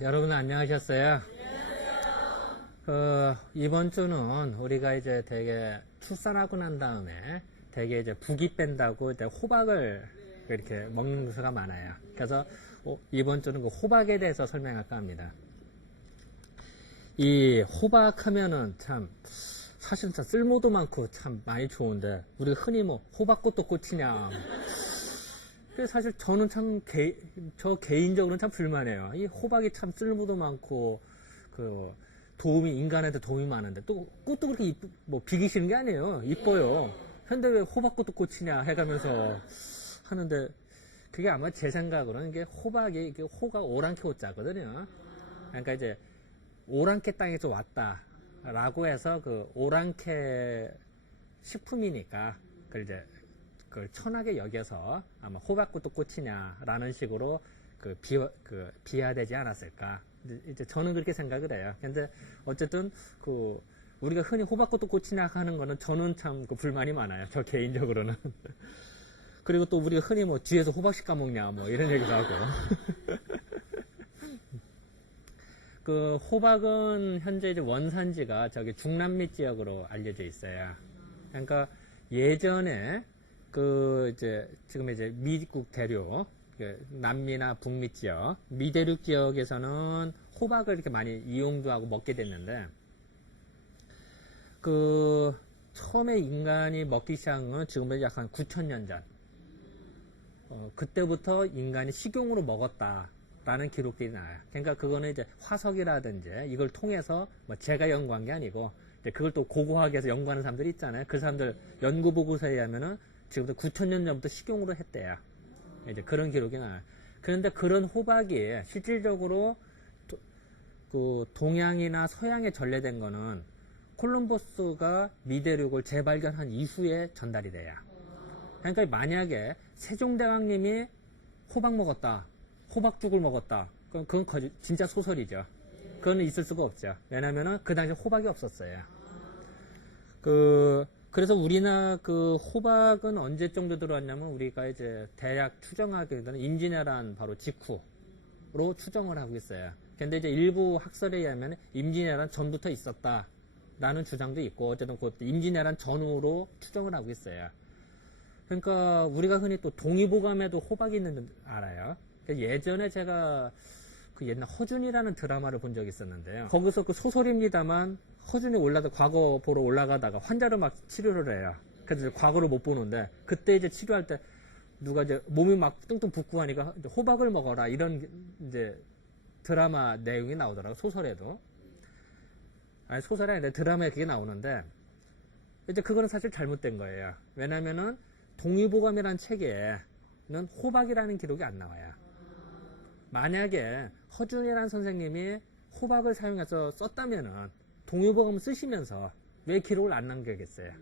여러분 안녕하셨어요? 이번 주는 우리가 이제 되게 출산하고 난 다음에 되게 이제 붓기 뺀다고 이제 호박을 이렇게 먹는 수가 많아요. 그래서 이번 주는 그 호박에 대해서 설명할까 합니다. 이 호박 하면은 참 사실 참 쓸모도 많고 참 많이 좋은데 우리가 흔히 뭐 호박꽃도 꽃이냐. 그래서 사실 저는 참 저 개인적으로는 참 불만해요. 이 호박이 참 쓸모도 많고 인간한테 도움이 많은데 또 꽃도 그렇게 뭐 비기시는 게 아니에요. 이뻐요. 근데 왜 호박꽃도 꽃이냐 해가면서 하는데 그게 아마 제 생각으로는 이게 호박이 호가 오랑캐 호자거든요. 그러니까 이제 오랑캐 땅에서 왔다라고 해서 그 오랑캐 식품이니까 그걸 이제 그걸 천하게 여겨서 아마 호박꽃도 꽃이냐라는 식으로 비하되지 않았을까. 이제 저는 그렇게 생각을 해요. 근데 어쨌든 우리가 흔히 호박꽃도 꽃이냐 하는 거는 저는 참 불만이 많아요. 저 개인적으로는. 그리고 또 우리가 흔히 뭐 뒤에서 호박씨 까먹냐 뭐 이런 얘기도 하고. 호박은 현재 이제 원산지가 저기 중남미 지역으로 알려져 있어요. 그러니까 예전에 지금 이제 미국 대륙, 남미나 북미 지역, 미대륙 지역에서는 호박을 이렇게 많이 이용도 하고 먹게 됐는데, 처음에 인간이 먹기 시작한 건 지금부터 약 한 9,000년 전. 그때부터 인간이 식용으로 먹었다라는 기록들이 나와요. 그러니까 그거는 이제 화석이라든지 이걸 통해서 뭐 제가 연구한 게 아니고, 이제 그걸 또 고고학에서 연구하는 사람들이 있잖아요. 그 사람들 연구 보고서에 의하면은 지금부터 9,000년 전부터 식용으로 했대요. 이제 그런 기록이 나와요. 그런데 그런 호박이 실질적으로 동양이나 서양에 전래된 거는 콜럼버스가 미대륙을 재발견한 이후에 전달이 돼요. 그러니까 만약에 세종대왕님이 호박 먹었다, 호박죽을 먹었다, 그건 진짜 소설이죠. 그건 있을 수가 없죠. 왜냐면은 그 당시에 호박이 없었어요. 그래서 우리나라 호박은 언제 정도 들어왔냐면 우리가 이제 대략 추정하게 되는 임진왜란 바로 직후로 추정을 하고 있어요. 근데 이제 일부 학설에 의하면 임진왜란 전부터 있었다라는 주장도 있고 어쨌든 그것도 임진왜란 전후로 추정을 하고 있어요. 그러니까 우리가 흔히 또 동의보감에도 호박이 있는 줄 알아요. 예전에 제가 옛날 허준이라는 드라마를 본 적이 있었는데요. 거기서 소설입니다만 허준이 과거 보러 올라가다가 환자를 막 치료를 해요. 그래서 과거를 못 보는데 그때 이제 치료할 때 누가 이제 몸이 막 뚱뚱 붓고 하니까 호박을 먹어라 이런 이제 드라마 내용이 나오더라고요. 소설에도. 아니 소설이 아니라 드라마에 그게 나오는데 이제 그거는 사실 잘못된 거예요. 왜냐면은 동의보감이라는 책에는 호박이라는 기록이 안 나와요. 만약에 허준이라는 선생님이 호박을 사용해서 썼다면은 동의보감 쓰시면서 왜 기록을 안 남겨야겠어요?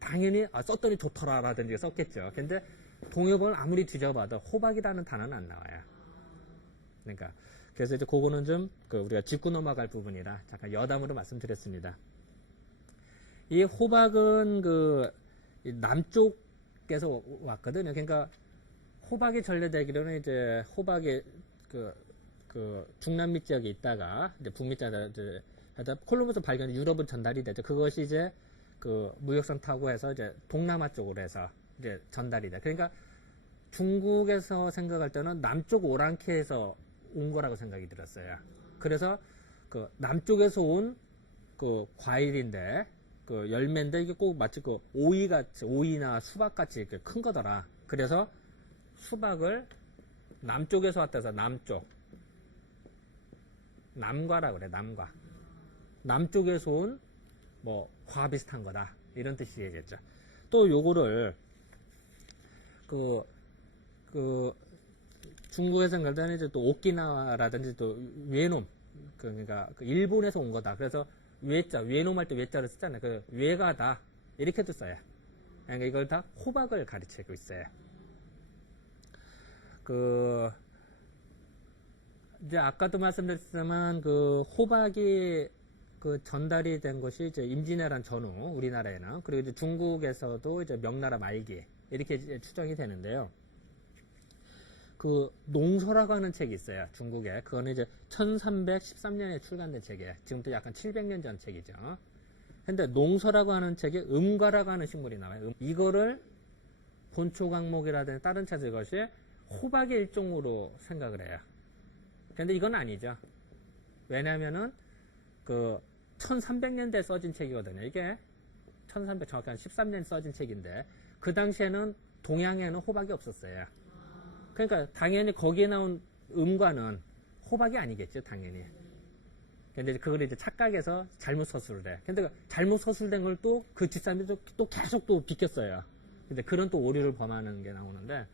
당연히 썼더니 좋더라 라든지 썼겠죠. 근데 동의보감을 아무리 뒤져봐도 호박이라는 단어는 안 나와요. 그러니까 그래서 이제 그거는 좀 우리가 짚고 넘어갈 부분이라 잠깐 여담으로 말씀드렸습니다. 이 호박은 남쪽에서 왔거든요. 그러니까 호박이 전래되기로는 이제 호박이 중남미 지역에 있다가 이제 북미 지역에 하다 콜럼버스 발견이 유럽으로 전달이 되죠. 그것이 이제 무역선 타고 해서 이제 동남아 쪽으로 해서 이제 전달이 돼. 그러니까 중국에서 생각할 때는 남쪽 오랑캐에서 온 거라고 생각이 들었어요. 그래서 남쪽에서 온 과일인데 열매인데 이게 꼭 마치 오이나 수박같이 이렇게 큰 거더라. 그래서 수박을 남쪽에서 왔다 해서 남과라 그래. 남쪽에서 온 과 비슷한 거다 이런 뜻이겠죠. 또 요거를 중국에서 생각할 때는 이제 또 오키나와라든지 또 외놈 그러니까 일본에서 온 거다. 그래서 외놈 할 때 외자를 쓰잖아요. 외가다 이렇게도 써요. 그러니까 이걸 다 호박을 가르치고 있어요. 이제 아까도 말씀드렸지만 호박이 전달이 된 것이 이제 임진왜란 전후 우리나라에는 그리고 이제 중국에서도 이제 명나라 말기 이렇게 이제 추정이 되는데요. 그 농서라고 하는 책이 있어요. 중국에. 그거는 이제 1313년에 출간된 책이에요. 지금부터 약간 700년 전 책이죠. 근데 농서라고 하는 책에 음과라고 하는 식물이 나와요. 이거를 본초 강목이라든지 다른 책들 것이 호박의 일종으로 생각을 해요. 근데 이건 아니죠. 왜냐면은 그 1300년대에 써진 책이거든요. 이게 1300 정확히 한 13년 써진 책인데 그 당시에는 동양에는 호박이 없었어요. 그러니까 당연히 거기에 나온 음과는 호박이 아니겠죠, 당연히. 근데 그걸 이제 착각해서 잘못 서술을 해. 근데 잘못 서술된 걸 또 그 뒷사람들이 또 계속 또 비켰어요. 근데 그런 또 오류를 범하는 게 나오는데,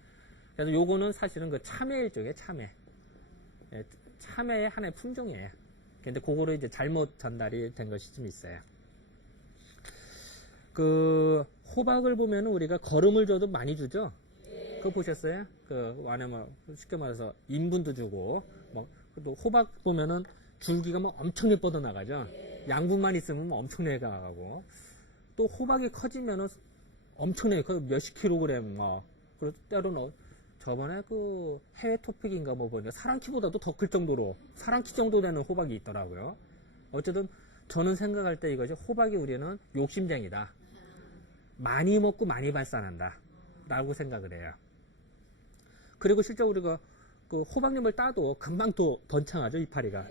그래서 요거는 사실은 그 참외 일종이에요, 참외. 예, 참외의 하나의 품종이에요. 근데 그거를 이제 잘못 전달이 된 것이 좀 있어요. 그 호박을 보면은 우리가 거름을 줘도 많이 주죠. 그거 보셨어요? 그 안에 뭐 쉽게 말해서 인분도 주고, 뭐 또 호박 보면은 줄기가 막 엄청나게 뻗어 나가죠. 양분만 있으면 엄청나게 나가고, 또 호박이 커지면은 엄청나게 몇십 킬로그램 뭐, 그리고 때로는 저번에 그 해외 토픽인가 뭐 보니까 사랑키보다도 더 클 정도로 사랑키 정도 되는 호박이 있더라고요. 어쨌든 저는 생각할 때 이것이 호박이 우리는 욕심쟁이다. 많이 먹고 많이 발산한다. 라고 생각을 해요. 그리고 실제 우리가 그 호박잎을 따도 금방 또 번창하죠, 이파리가.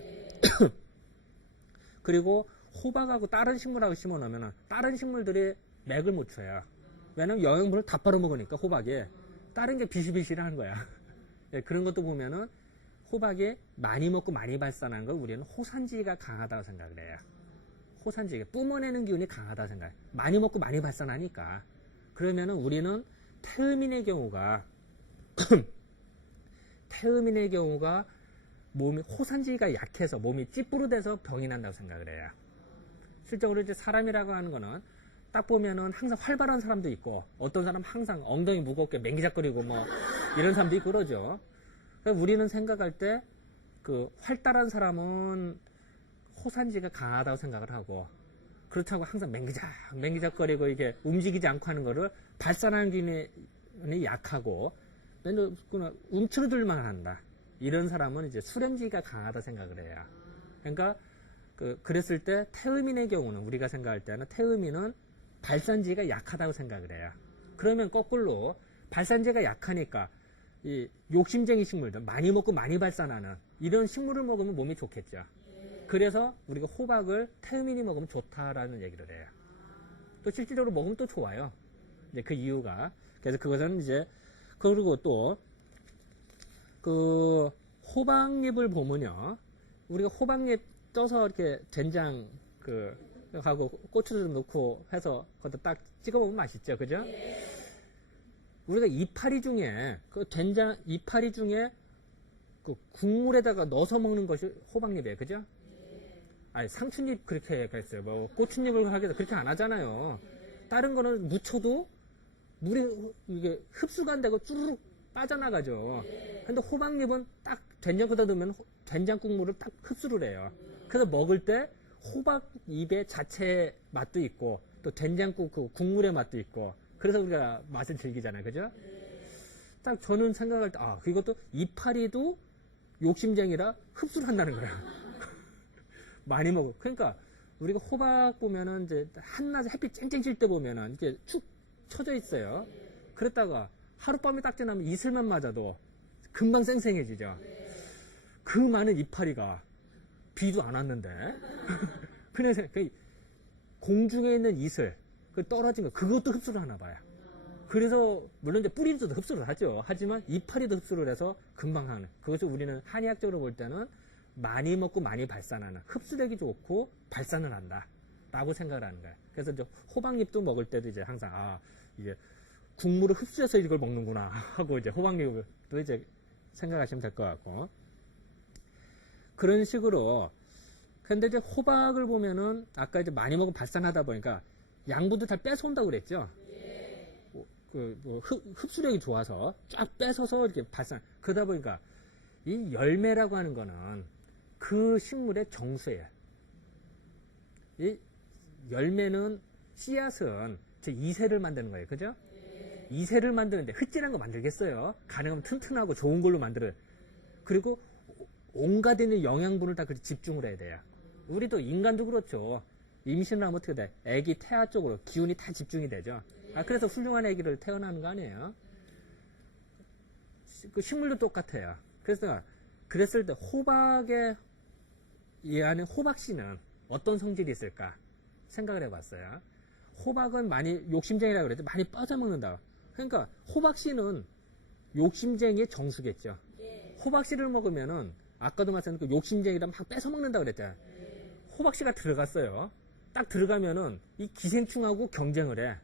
그리고 호박하고 다른 식물하고 심어 놓으면 다른 식물들이 맥을 못 쳐요. 왜냐면 영양분을 다 빨아먹으니까 호박이 다른 게 비실비실한 거야. 네, 그런 것도 보면은 호박이 많이 먹고 많이 발산하는 걸 우리는 호산지가 강하다고 생각을 해요. 호산지가 뿜어내는 기운이 강하다고 생각해요. 많이 먹고 많이 발산하니까. 그러면은 우리는 태음인의 경우가 태음인의 경우가 몸이 호산지가 약해서 몸이 찌뿌르돼서 병이 난다고 생각을 해요. 실적으로 이제 사람이라고 하는 거는 딱 보면은 항상 활발한 사람도 있고 어떤 사람은 항상 엉덩이 무겁게 맹기작거리고 뭐 이런 사람도 있고 그러죠. 그러니까 우리는 생각할 때 그 활달한 사람은 호산지가 강하다고 생각을 하고 그렇다고 항상 맹기작거리고 이게 움직이지 않고 하는 거를 발산하는 기능이 약하고 맨날 움츠러들만 한다. 이런 사람은 이제 수렴지가 강하다 생각을 해요. 그러니까 그랬을 때 태음인의 경우는 우리가 생각할 때는 태음인은 발산지가 약하다고 생각을 해요. 그러면 거꾸로 발산지가 약하니까 이 욕심쟁이 식물들 많이 먹고 많이 발산하는 이런 식물을 먹으면 몸이 좋겠죠. 그래서 우리가 호박을 태음인이 먹으면 좋다라는 얘기를 해요. 또 실질적으로 먹으면 또 좋아요. 이제 그 이유가 그래서 그것은 이제 그리고 또 그 호박잎을 보면요, 우리가 호박잎 떠서 이렇게 된장 하고 고추를 넣고 해서 거기다 딱 찍어 먹으면 맛있죠, 그죠? 우리가 이파리 중에 그 된장 이파리 중에 그 국물에다가 넣어서 먹는 것이 호박잎이에요, 그죠? 아니 상추잎 그렇게 했어요. 뭐 고추잎을 하게 그렇게 안 하잖아요. 다른 거는 묻혀도 물이 이게 흡수가 안 되고 쭈르륵 빠져나가죠. 근데 호박잎은 딱 된장 끓여 넣으면 된장 국물을 딱 흡수를 해요. 그래서 먹을 때 호박잎의 자체 맛도 있고 또 된장국 그 국물의 맛도 있고 그래서 우리가 맛을 즐기잖아요, 그죠? 딱 저는 생각할 때 이것도 이파리도 욕심쟁이라 흡수를 한다는 거야. 많이 먹어. 그러니까 우리가 호박 보면은 이제 한낮에 햇빛 쨍쨍 질 때 보면은 이렇게 축 쳐져 있어요. 그랬다가 하룻밤에 딱 지나면 이슬만 맞아도 금방 쌩쌩해지죠. 그 많은 이파리가 비도 안 왔는데 그래서 공중에 있는 이슬 떨어진 거 그것도 흡수를 하나 봐요. 그래서 물론 이제 뿌리도 흡수를 하죠. 하지만 이파리도 흡수를 해서 금방 하는. 그것을 우리는 한의학적으로 볼 때는 많이 먹고 많이 발산하는, 흡수력이 좋고 발산을 한다 라고 생각을 하는 거예요. 그래서 이제 호박잎도 먹을 때도 이제 항상 이게 국물을 흡수해서 이걸 먹는구나 하고 이제 호박잎도 이제 생각하시면 될 것 같고, 그런 식으로. 근데 이제 호박을 보면은 아까 이제 많이 먹고 발산하다 보니까 양분도 다 뺏어온다고 그랬죠. 흡수력이 좋아서 쫙 뺏어서 이렇게 발산. 그러다 보니까 이 열매라고 하는 거는 그 식물의 정수예요. 이 열매는 씨앗은 제 이세를 만드는 거예요, 그죠? 이세를 만드는데 흑진한 거 만들겠어요? 가능하면 튼튼하고 좋은 걸로 만들어요. 그리고 온갖 있는 영양분을 다 그렇게 집중을 해야 돼요. 우리도 인간도 그렇죠. 임신을 하면 어떻게 돼? 애기 태아 쪽으로 기운이 다 집중이 되죠. 그래서 훌륭한 애기를 태어나는 거 아니에요? 그 식물도 똑같아요. 그래서 그랬을 때 호박의 이 안에 호박씨는 어떤 성질이 있을까 생각을 해봤어요. 호박은 많이 욕심쟁이라고 그랬죠. 많이 뻗어먹는다. 그러니까 호박씨는 욕심쟁이의 정수겠죠. 호박씨를 먹으면은 아까도 말씀드린 그 욕심쟁이라 막 뺏어먹는다 그랬잖아요. 호박씨가 들어갔어요. 딱 들어가면은 이 기생충하고 경쟁을 해.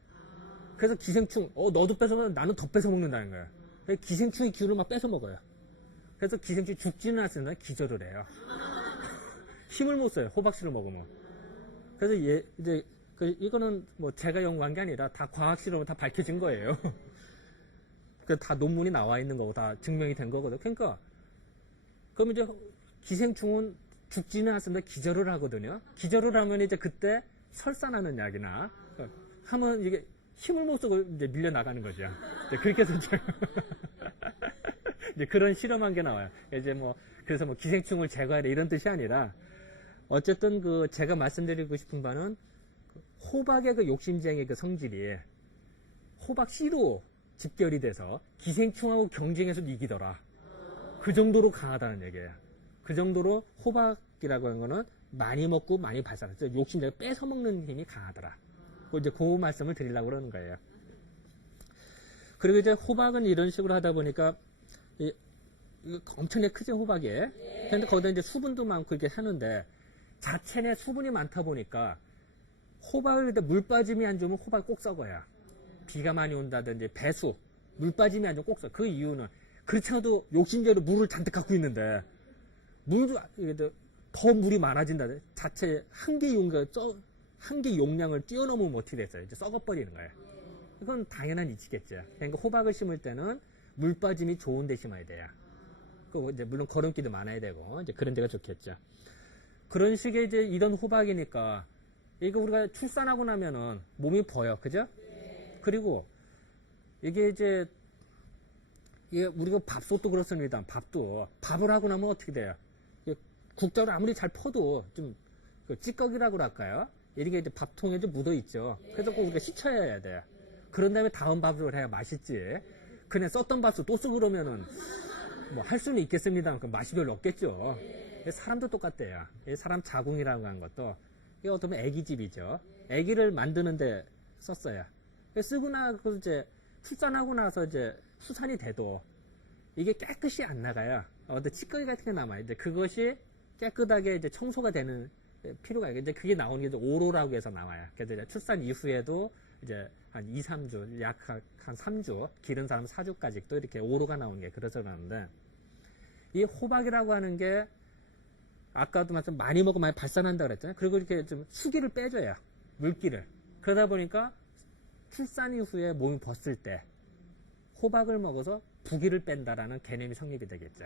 그래서 기생충, 너도 뺏어먹으면 나는 더 뺏어먹는다는 거예요. 그래서 기생충의 기운을 막 뺏어먹어요. 그래서 기생충이 죽지는 않습니다. 기절을 해요. 힘을 못 써요. 호박씨를 먹으면. 그래서 이제 이거는 뭐 제가 연구한 게 아니라 다 과학실험으로 다 밝혀진 거예요. 다 논문이 나와 있는 거고 다 증명이 된 거거든. 그러니까 그럼 이제 기생충은 죽지는 않습니다. 기절을 하거든요. 기절을 하면 이제 그때 설사나는 약이나 하면 이게 힘을 못 쓰고 이제 밀려 나가는 거죠. 그렇게 해서 이제 그런 실험한 게 나와요. 이제 뭐 그래서 뭐 기생충을 제거해라 이런 뜻이 아니라 어쨌든 그 제가 말씀드리고 싶은 바는 호박의 그 욕심쟁이 그 성질이 호박 씨로 집결이 돼서 기생충하고 경쟁해서 이기더라. 그 정도로 강하다는 얘기예요. 그 정도로 호박이라고 하는 거는 많이 먹고 많이 발산했죠. 욕심쟁이 뺏어 먹는 힘이 강하더라. 이제 그 말씀을 드리려고 그러는 거예요. 그리고 이제 호박은 이런 식으로 하다 보니까 엄청나게 크죠, 호박이. 근데 거기다 이제 수분도 많고 이렇게 하는데 자체 내 수분이 많다 보니까 호박을 물 빠짐이 안 좋으면 호박이 꼭 썩어요. 비가 많이 온다든지 배수, 물 빠짐이 안 좋으면 꼭 썩어요. 그 이유는 그렇지 않아도 욕심쟁이로 물을 잔뜩 갖고 있는데 물도 더 물이 많아진다. 자체 한계 용량을 뛰어넘으면 어떻게 됐어요? 이제 썩어버리는 거예요. 이건 당연한 이치겠죠. 그러니까 호박을 심을 때는 물 빠짐이 좋은 데 심어야 돼요. 이제 물론 거름기도 많아야 되고 이제 그런 데가 좋겠죠. 그런 식의 이제 이런 호박이니까 이거 우리가 출산하고 나면은 몸이 버요, 그죠? 그리고 이게 이제 우리가 밥솥도 그렇습니다. 밥을 하고 나면 어떻게 돼요? 국자를 아무리 잘 퍼도 좀 찌꺼기라고 할까요? 이게 이제 밥통에 좀 묻어 있죠. 그래서 꼭 우리가 씻어야 돼요. 그런 다음에 다음 밥을 해야 맛있지. 그냥 썼던 밥솥 또 쓰고 그러면은 뭐 할 수는 있겠습니다. 그 맛이 별로 없겠죠. 사람도 똑같대요. 사람 자궁이라고 하는 것도 이게 어떻게 보면 애기집이죠. 애기를 만드는데 썼어요. 쓰고 나서 이제 출산하고 나서 이제 수산이 돼도 이게 깨끗이 안 나가요. 어떤 찌꺼기 같은 게 남아요. 이제 그것이 깨끗하게 이제 청소가 되는 필요가 있어요. 이제 그게 나오는 게 이제 오로라고 해서 나와요. 그래서 이제 출산 이후에도 이제 한 2, 3주, 약 한 3주, 기른 사람 4주까지 또 이렇게 오로가 나오는 게 그래서 그러는데 이 호박이라고 하는 게 아까도 말씀 많이 먹고 많이 발산한다 그랬잖아요. 그리고 이렇게 좀 수기를 빼줘요. 물기를. 그러다 보니까 출산 이후에 몸이 벗을 때 호박을 먹어서 부기를 뺀다라는 개념이 성립이 되겠죠.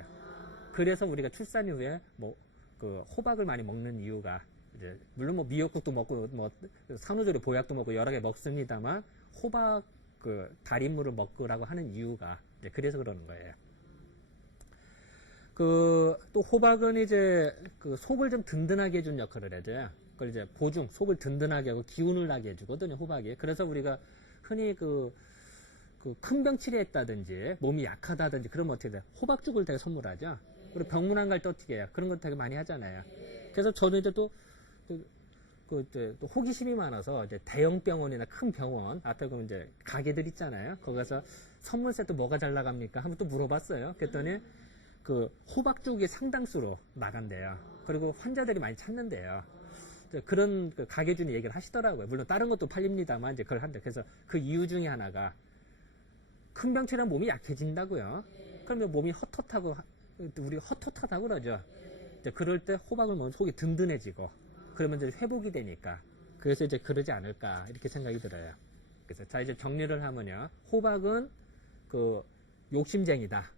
그래서 우리가 출산 이후에 뭐 그 호박을 많이 먹는 이유가 이제 물론 뭐 미역국도 먹고 뭐 산후조리 보약도 먹고 여러 개 먹습니다만 호박 그 달인물을 먹으라고 하는 이유가 이제 그래서 그러는 거예요. 또 호박은 이제 그 속을 좀 든든하게 해준 역할을 해줘요. 그걸 이제 보중, 속을 든든하게 하고 기운을 나게 해주거든요, 호박이. 그래서 우리가 흔히 큰 병 치료했다든지 몸이 약하다든지 그러면 어떻게 돼요? 호박죽을 되게 선물하죠. 그리고 병문안 갈 때 어떻게 해요? 그런 거 되게 많이 하잖아요. 그래서 저는 이제 또 호기심이 많아서 이제 대형 병원이나 큰 병원 앞에 보면 이제 가게들 있잖아요. 거기 가서 선물 세트 뭐가 잘 나갑니까? 한번 또 물어봤어요. 그랬더니 호박죽이 상당수로 나간대요. 그리고 환자들이 많이 찾는데요. 그런 가게주니 얘기를 하시더라고요. 물론 다른 것도 팔립니다만 이제 그걸 한대. 그래서 그 이유 중에 하나가 큰 병 치료하면 몸이 약해진다고요. 그러면 몸이 헛헛하고 우리 헛헛하다고 그러죠. 이제 그럴 때 호박을 먹으면 속이 든든해지고 그러면 이제 회복이 되니까 그래서 이제 그러지 않을까 이렇게 생각이 들어요. 그래서 자 이제 정리를 하면요. 호박은 욕심쟁이다.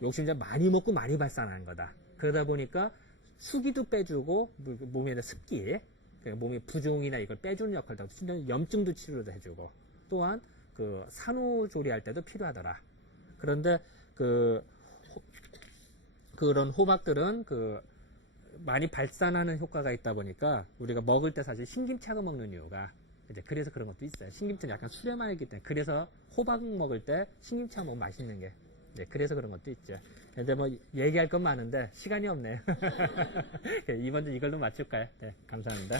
욕심쟁이 많이 먹고 많이 발산하는 거다. 그러다 보니까 수기도 빼주고 몸에 있는 습기, 몸의 부종이나 이걸 빼주는 역할도 하고 염증도 치료도 해주고 또한 그 산후조리할 때도 필요하더라. 그런데 그런 호박들은 많이 발산하는 효과가 있다 보니까 우리가 먹을 때 사실 신김치하고 먹는 이유가 이제 그래서 그런 것도 있어요. 신김치는 약간 수레만이기 때문에 그래서 호박 먹을 때 신김치하고 먹으면 맛있는 게 그래서 그런 것도 있죠. 근데 뭐 얘기할 건 많은데 시간이 없네요. 이번 주 이걸로 마칠까요? 네, 감사합니다.